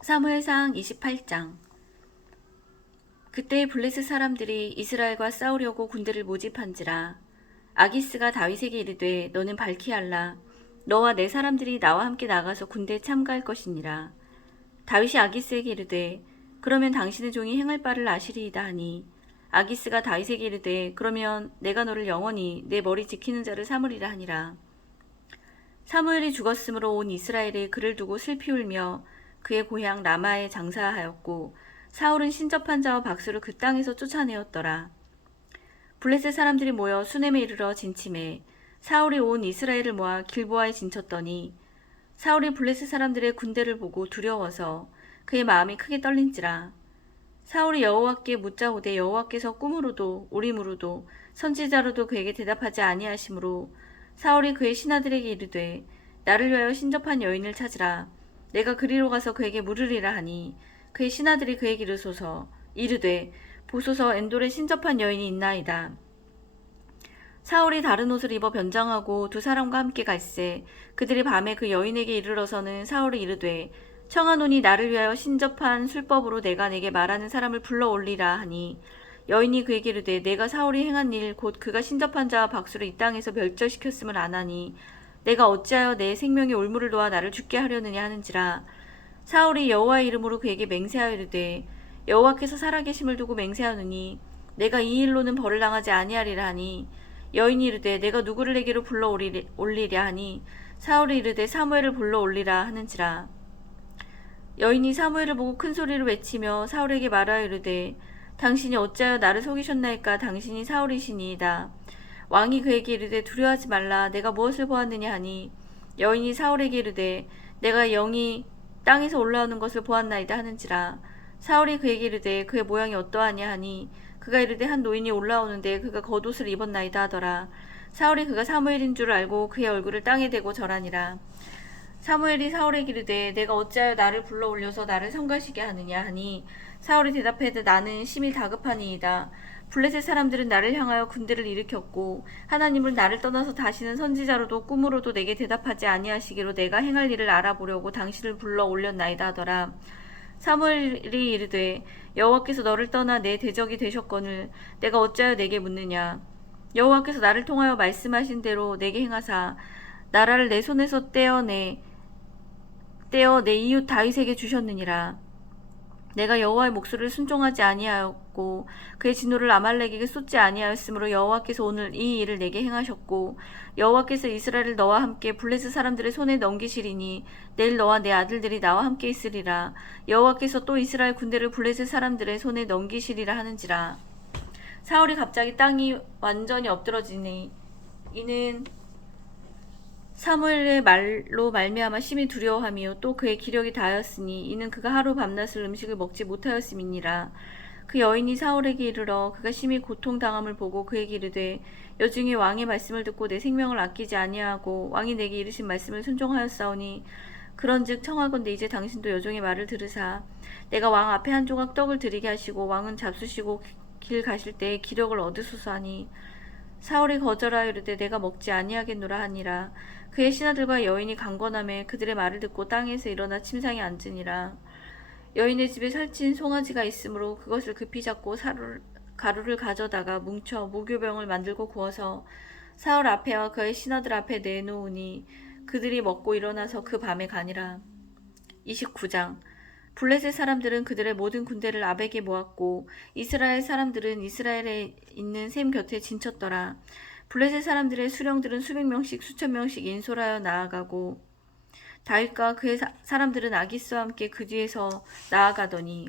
사무엘상 28장. 그때 블레셋 사람들이 이스라엘과 싸우려고 군대를 모집한지라. 아기스가 다윗에게 이르되 너는 발키할라. 너와 내 사람들이 나와 함께 나가서 군대에 참가할 것이니라. 다윗이 아기스에게 이르되 그러면 당신의 종이 행할 바를 아시리이다 하니, 아기스가 다윗에게 이르되 그러면 내가 너를 영원히 내 머리 지키는 자를 삼으리라 하니라. 사무엘이 죽었으므로 온 이스라엘이 그를 두고 슬피 울며 그의 고향 라마에 장사하였고, 사울은 신접한 자와 박수를 그 땅에서 쫓아내었더라. 블레셋 사람들이 모여 수넴에 이르러 진침해 사울이 온 이스라엘을 모아 길보아에 진쳤더니, 사울이 블레셋 사람들의 군대를 보고 두려워서 그의 마음이 크게 떨린지라. 사울이 여호와께 묻자오되 여호와께서 꿈으로도 우림으로도 선지자로도 그에게 대답하지 아니하시므로, 사울이 그의 신하들에게 이르되 나를 위하여 신접한 여인을 찾으라. 내가 그리로 가서 그에게 물으리라 하니, 그의 신하들이 그에게 이르되 보소서 엔돌에 신접한 여인이 있나이다. 사울이 다른 옷을 입어 변장하고 두 사람과 함께 갈새 그들이 밤에 그 여인에게 이르러서는 사울이 이르되 청하노니 나를 위하여 신접한 술법으로 내가 내게 말하는 사람을 불러올리라 하니, 여인이 그에게 이르되 내가 사울이 행한 일 곧 그가 신접한 자와 박수를 이 땅에서 멸절시켰음을 아나니 내가 어찌하여 내 생명의 올무를 놓아 나를 죽게 하려느냐 하는지라. 사울이 여호와의 이름으로 그에게 맹세하여 이르되 여호와께서 살아계심을 두고 맹세하노니 내가 이 일로는 벌을 당하지 아니하리라 하니, 여인이 이르되 내가 누구를 내게로 불러올리랴 하니, 사울이 이르되 사무엘을 불러올리라 하는지라. 여인이 사무엘을 보고 큰 소리로 외치며 사울에게 말하여 이르되 당신이 어찌하여 나를 속이셨나이까. 당신이 사울이시니이다. 왕이 그에게 이르되 두려워하지 말라. 내가 무엇을 보았느냐 하니, 여인이 사울에게 이르되 내가 영이 땅에서 올라오는 것을 보았나이다 하는지라. 사울이 그에게 이르되 그의 모양이 어떠하냐 하니, 그가 이르되 한 노인이 올라오는데 그가 겉옷을 입었나이다 하더라. 사울이 그가 사무엘인 줄 알고 그의 얼굴을 땅에 대고 절하니라. 사무엘이 사울에게 이르되 내가 어찌하여 나를 불러올려서 나를 성가시게 하느냐 하니, 사울이 대답하되 나는 심히 다급하니이다. 블레셋 사람들은 나를 향하여 군대를 일으켰고 하나님을 나를 떠나서 다시는 선지자로도 꿈으로도 내게 대답하지 아니하시기로 내가 행할 일을 알아보려고 당신을 불러 올렸나이다 하더라. 사무엘이 이르되 여호와께서 너를 떠나 내 대적이 되셨거늘 내가 어찌하여 내게 묻느냐. 여호와께서 나를 통하여 말씀하신 대로 내게 행하사 나라를 내 손에서 떼어 내 이웃 다윗에게 주셨느니라. 내가 여호와의 목소리를 순종하지 아니하였고 그의 진노를 아말렉에게 쏟지 아니하였으므로 여호와께서 오늘 이 일을 내게 행하셨고, 여호와께서 이스라엘을 너와 함께 블레셋 사람들의 손에 넘기시리니 내일 너와 내 아들들이 나와 함께 있으리라. 여호와께서 또 이스라엘 군대를 블레셋 사람들의 손에 넘기시리라 하는지라. 사울이 갑자기 땅이 완전히 엎드러지니 이는 사무엘의 말로 말미암아 심히 두려워하며 또 그의 기력이 다하였으니 이는 그가 하루 밤낮을 음식을 먹지 못하였음이니라. 그 여인이 사울에게 이르러 그가 심히 고통당함을 보고 그에게 이르되 여중에 왕의 말씀을 듣고 내 생명을 아끼지 아니하고 왕이 내게 이르신 말씀을 순종하였사오니, 그런즉 청하건대 이제 당신도 여종의 말을 들으사 내가 왕 앞에 한 조각 떡을 드리게 하시고 왕은 잡수시고 길 가실 때에 기력을 얻으소서 하니, 사울이 거절하여 이르되 내가 먹지 아니하겠노라 하니라. 그의 신하들과 여인이 강건함에 그들의 말을 듣고 땅에서 일어나 침상에 앉으니라. 여인의 집에 설친 송아지가 있으므로 그것을 급히 잡고 가루를 가져다가 뭉쳐 무교병을 만들고 구워서 사울 앞에와 그의 신하들 앞에 내놓으니 그들이 먹고 일어나서 그 밤에 가니라. 29장. 블레셋 사람들은 그들의 모든 군대를 아벡에 모았고 이스라엘 사람들은 이스라엘에 있는 셈 곁에 진쳤더라. 블레셋 사람들의 수령들은 수백 명씩 수천 명씩 인솔하여 나아가고 다윗과 그의 사람들은 아기스와 함께 그 뒤에서 나아가더니,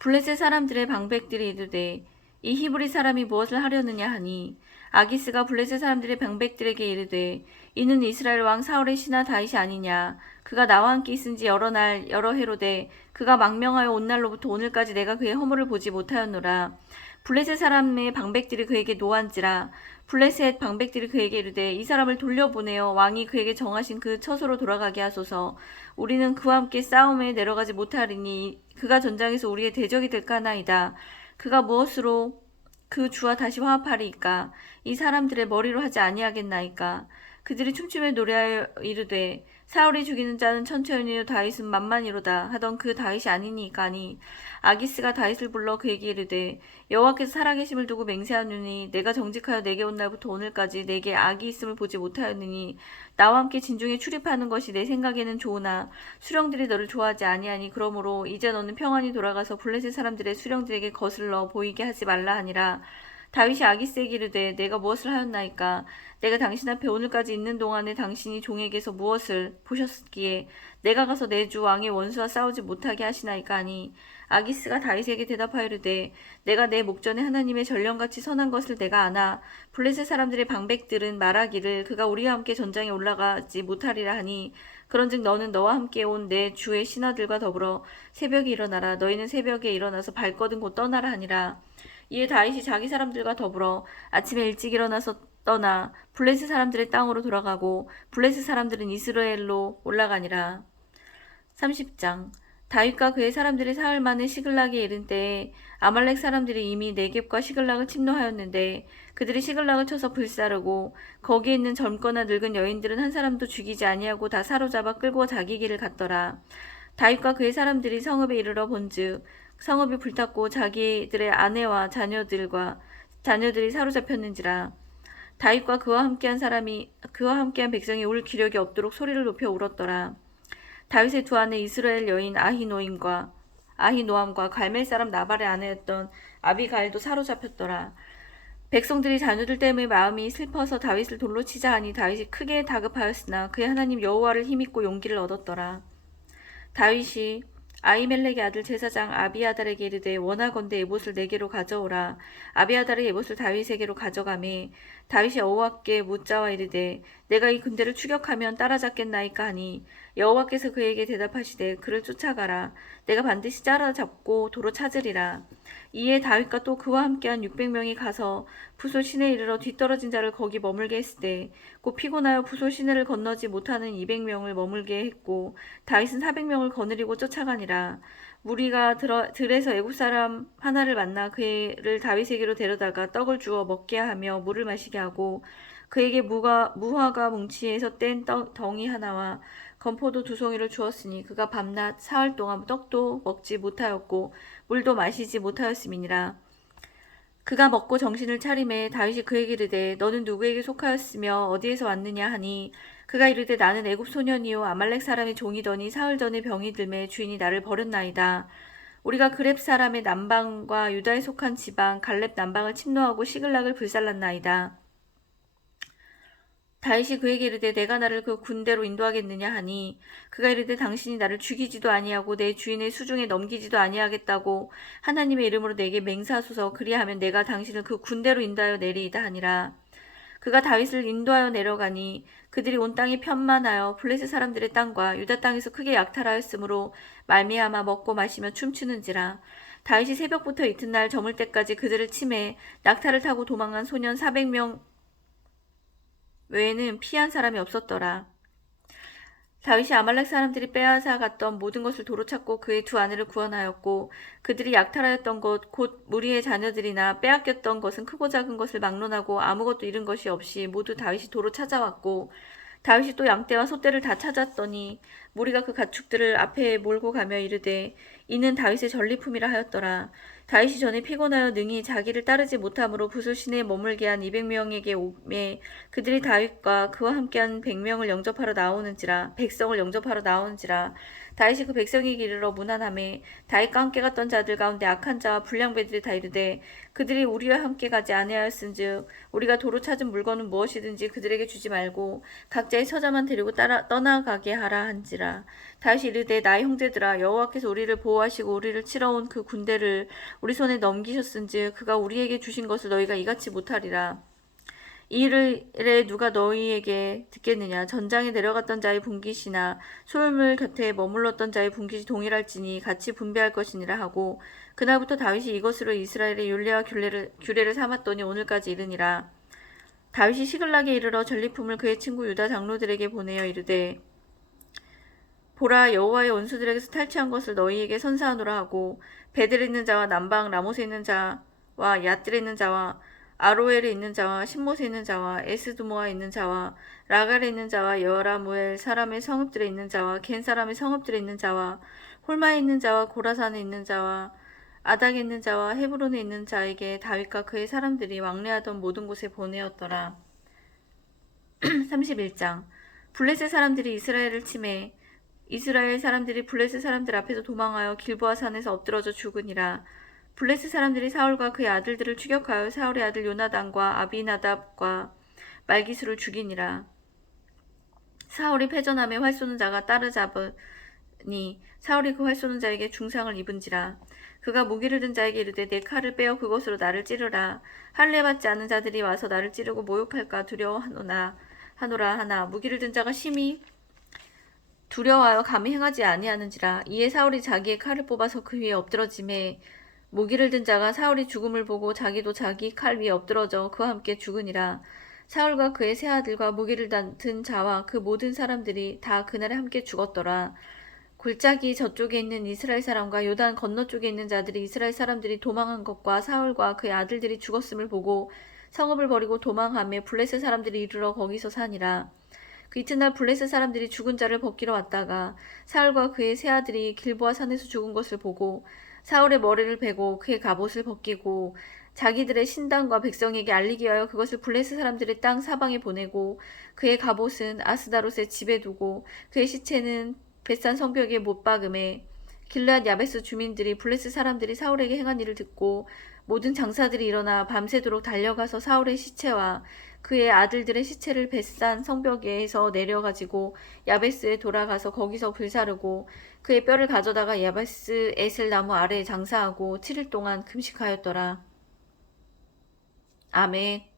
블레셋 사람들의 방백들이 이르되 이 히브리 사람이 무엇을 하려느냐 하니, 아기스가 블레셋 사람들의 방백들에게 이르되 이는 이스라엘 왕 사울의 신하 다윗이 아니냐. 그가 나와 함께 있은 지 여러 날 여러 해로되 그가 망명하여 온 날로부터 오늘까지 내가 그의 허물을 보지 못하였노라. 블레셋 사람의 방백들이 그에게 노한지라. 블레셋 방백들이 그에게 이르되 이 사람을 돌려보내어 왕이 그에게 정하신 그 처소로 돌아가게 하소서. 우리는 그와 함께 싸움에 내려가지 못하리니 그가 전장에서 우리의 대적이 될까 하나이다. 그가 무엇으로 그 주와 다시 화합하리이까. 이 사람들의 머리로 하지 아니하겠나이까. 그들이 춤추며 노래하여 이르되 사울이 죽이는 자는 천천히요 다윗은 만만이로다 하던 그 다윗이 아니니까니 아기스가 다윗을 불러 그에게 이르되 여호와께서 살아계심을 두고 맹세하노니 내가 정직하여 내게 온 날부터 오늘까지 내게 악이 있음을 보지 못하였느니 나와 함께 진중에 출입하는 것이 내 생각에는 좋으나 수령들이 너를 좋아하지 아니하니 그러므로 이제 너는 평안히 돌아가서 블레셋 사람들의 수령들에게 거슬러 보이게 하지 말라 하니라. 다윗이 아기스에게 이르되 내가 무엇을 하였나이까 내가 당신 앞에 오늘까지 있는 동안에 당신이 종에게서 무엇을 보셨기에 내가 가서 내 주 왕의 원수와 싸우지 못하게 하시나이까 하니 아기스가 다윗에게 대답하여 이르되 내가 내 목전에 하나님의 전령같이 선한 것을 내가 아나 블레셋 사람들의 방백들은 말하기를 그가 우리와 함께 전장에 올라가지 못하리라 하니 그런즉 너는 너와 함께 온 내 주의 신하들과 더불어 새벽에 일어나라 너희는 새벽에 일어나서 발거든 곧 떠나라 하니라. 이에 다윗이 자기 사람들과 더불어 아침에 일찍 일어나서 떠나 블레셋 사람들의 땅으로 돌아가고 블레셋 사람들은 이스라엘로 올라가니라. 30장 다윗과 그의 사람들이 사흘 만에 시글락에 이른 때에 아말렉 사람들이 이미 네겝과 시글락을 침노하였는데 그들이 시글락을 쳐서 불사르고 거기에 있는 젊거나 늙은 여인들은 한 사람도 죽이지 아니하고 다 사로잡아 끌고 자기 길을 갔더라. 다윗과 그의 사람들이 성읍에 이르러 본즉 성읍이 불탔고 자기들의 아내와 자녀들이 사로잡혔는지라. 다윗과 그와 함께한 백성이 울 기력이 없도록 소리를 높여 울었더라. 다윗의 두 아내 이스라엘 여인 아히노암과 갈멜 사람 나발의 아내였던 아비가일도 사로잡혔더라. 백성들이 자녀들 때문에 마음이 슬퍼서 다윗을 돌로 치자 하니 다윗이 크게 다급하였으나 그의 하나님 여호와를 힘입고 용기를 얻었더라. 다윗이 아히멜렉의 아들 제사장 아비아달에게 이르되 원하건대 에봇을 내게로 가져오라. 아비아달의 에봇을 다윗에게로 가져가매 다윗이 여호와께 묻자와 이르되 내가 이 군대를 추격하면 따라잡겠나이까 하니 여호와께서 그에게 대답하시되 그를 쫓아가라. 내가 반드시 따라잡고 도로 찾으리라. 이에 다윗과 또 그와 함께한 600명이 가서 부솔 시내에 이르러 뒤떨어진 자를 거기 머물게 했으되 곧 피곤하여 부솔 시내를 건너지 못하는 200명을 머물게 했고 다윗은 400명을 거느리고 쫓아가니라. 무리가 들에서 애굽 사람 하나를 만나 그를 다윗에게로 데려다가 떡을 주어 먹게 하며 물을 마시게 하고 그에게 무화과 뭉치에서 뗀 덩이 하나와 건포도 2송이를 주었으니 그가 밤낮 사흘 동안 떡도 먹지 못하였고 물도 마시지 못하였음이니라. 그가 먹고 정신을 차림에 다윗이 그에게 이르되 너는 누구에게 속하였으며 어디에서 왔느냐 하니 그가 이르되 나는 애굽 소년이요 아말렉 사람의 종이더니 사흘 전에 병이 들매 주인이 나를 버렸나이다. 우리가 그렙 사람의 남방과 유다에 속한 지방 갈렙 남방을 침노하고 시글락을 불살랐나이다. 다윗이 그에게 이르되 내가 나를 그 군대로 인도하겠느냐 하니 그가 이르되 당신이 나를 죽이지도 아니하고 내 주인의 수중에 넘기지도 아니하겠다고 하나님의 이름으로 내게 맹세하소서. 그리하면 내가 당신을 그 군대로 인도하여 내리이다 하니라. 그가 다윗을 인도하여 내려가니 그들이 온 땅이 편만하여 블레셋 사람들의 땅과 유다 땅에서 크게 약탈하였으므로 말미암아 먹고 마시며 춤추는지라. 다윗이 새벽부터 이튿날 저물 때까지 그들을 치매 낙타를 타고 도망한 소년 400명 외에는 피한 사람이 없었더라. 다윗이 아말렉 사람들이 빼앗아 갔던 모든 것을 도로 찾고 그의 두 아내를 구원하였고 그들이 약탈하였던 것 곧 무리의 자녀들이나 빼앗겼던 것은 크고 작은 것을 막론하고 아무것도 잃은 것이 없이 모두 다윗이 도로 찾아왔고 다윗이 또 양떼와 소떼를 다 찾았더니 무리가 그 가축들을 앞에 몰고 가며 이르되 이는 다윗의 전리품이라 하였더라. 다윗이 전에 피곤하여 능히 자기를 따르지 못함으로 부솔 시내에 머물게 한 200명에게 오매 그들이 다윗과 그와 함께한 100명을 영접하러 나오는지라 백성을 영접하러 나오는지라. 다윗이 그 백성에게 이르러 문안하매 다윗과 함께 갔던 자들 가운데 악한 자와 불량배들이 다 이르되 그들이 우리와 함께 가지 아니하였은즉 우리가 도로 찾은 물건은 무엇이든지 그들에게 주지 말고 각자의 처자만 데리고 떠나가게 하라 한지라. 다윗이 이르되 나의 형제들아 여호와께서 우리를 보호하시고 우리를 치러 온 그 군대를 우리 손에 넘기셨은즉 그가 우리에게 주신 것을 너희가 이같이 못하리라. 이 일에 누가 너희에게 듣겠느냐. 전장에 내려갔던 자의 분깃이나 소유물 곁에 머물렀던 자의 분깃이 동일할지니 같이 분배할 것이니라 하고 그날부터 다윗이 이것으로 이스라엘의 율례와 규례를 삼았더니 오늘까지 이르니라. 다윗이 시글락에 이르러 전리품을 그의 친구 유다 장로들에게 보내어 이르되 보라 여호와의 원수들에게서 탈취한 것을 너희에게 선사하노라 하고 베델에 있는 자와 남방 라못에 있는 자와 얏들에 있는 자와 아로엘에 있는 자와 신못에 있는 자와 에스두모아에 있는 자와 라갈에 있는 자와 여라무엘 사람의 성읍들에 있는 자와 겐 사람의 성읍들에 있는 자와 홀마에 있는 자와 고라산에 있는 자와 아닥에 있는 자와 헤브론에 있는 자에게 다윗과 그의 사람들이 왕래하던 모든 곳에 보내었더라. 31장 블레셋 사람들이 이스라엘을 침해 이스라엘 사람들이 블레셋 사람들 앞에서 도망하여 길보아 산에서 엎드러져 죽으니라. 블레셋 사람들이 사울과 그의 아들들을 추격하여 사울의 아들 요나단과 아비나답과 말기수를 죽이니라. 사울이 패전함에 활 쏘는 자가 따르잡으니 사울이 그 활 쏘는 자에게 중상을 입은지라. 그가 무기를 든 자에게 이르되 내 칼을 빼어 그것으로 나를 찌르라. 할례 받지 않은 자들이 와서 나를 찌르고 모욕할까 두려워하노라 하나 무기를 든 자가 심히 두려워하여 감히 행하지 아니하는지라. 이에 사울이 자기의 칼을 뽑아서 그 위에 엎드러짐에 무기를 든 자가 사울이 죽음을 보고 자기도 자기 칼 위에 엎드러져 그와 함께 죽으니라. 사울과 그의 세 아들과 무기를 든 자와 그 모든 사람들이 다 그날에 함께 죽었더라. 골짜기 저쪽에 있는 이스라엘 사람과 요단 건너쪽에 있는 자들이 이스라엘 사람들이 도망한 것과 사울과 그의 아들들이 죽었음을 보고 성읍을 버리고 도망하며 블레셋 사람들이 이르러 거기서 사니라. 그 이튿날 블레셋 사람들이 죽은 자를 벗기러 왔다가 사울과 그의 세 아들이 길보아 산에서 죽은 것을 보고 사울의 머리를 베고 그의 갑옷을 벗기고 자기들의 신당과 백성에게 알리기 위하여 그것을 블레셋 사람들의 땅 사방에 보내고 그의 갑옷은 아스다롯의 집에 두고 그의 시체는 벳산 성벽에 못 박음에 길르앗 야베스 주민들이 블레셋 사람들이 사울에게 행한 일을 듣고 모든 장사들이 일어나 밤새도록 달려가서 사울의 시체와 그의 아들들의 시체를 벳산 성벽에서 내려가지고 야베스에 돌아가서 거기서 불사르고 그의 뼈를 가져다가 야베스 에셀 나무 아래에 장사하고 7일 동안 금식하였더라. 아멘.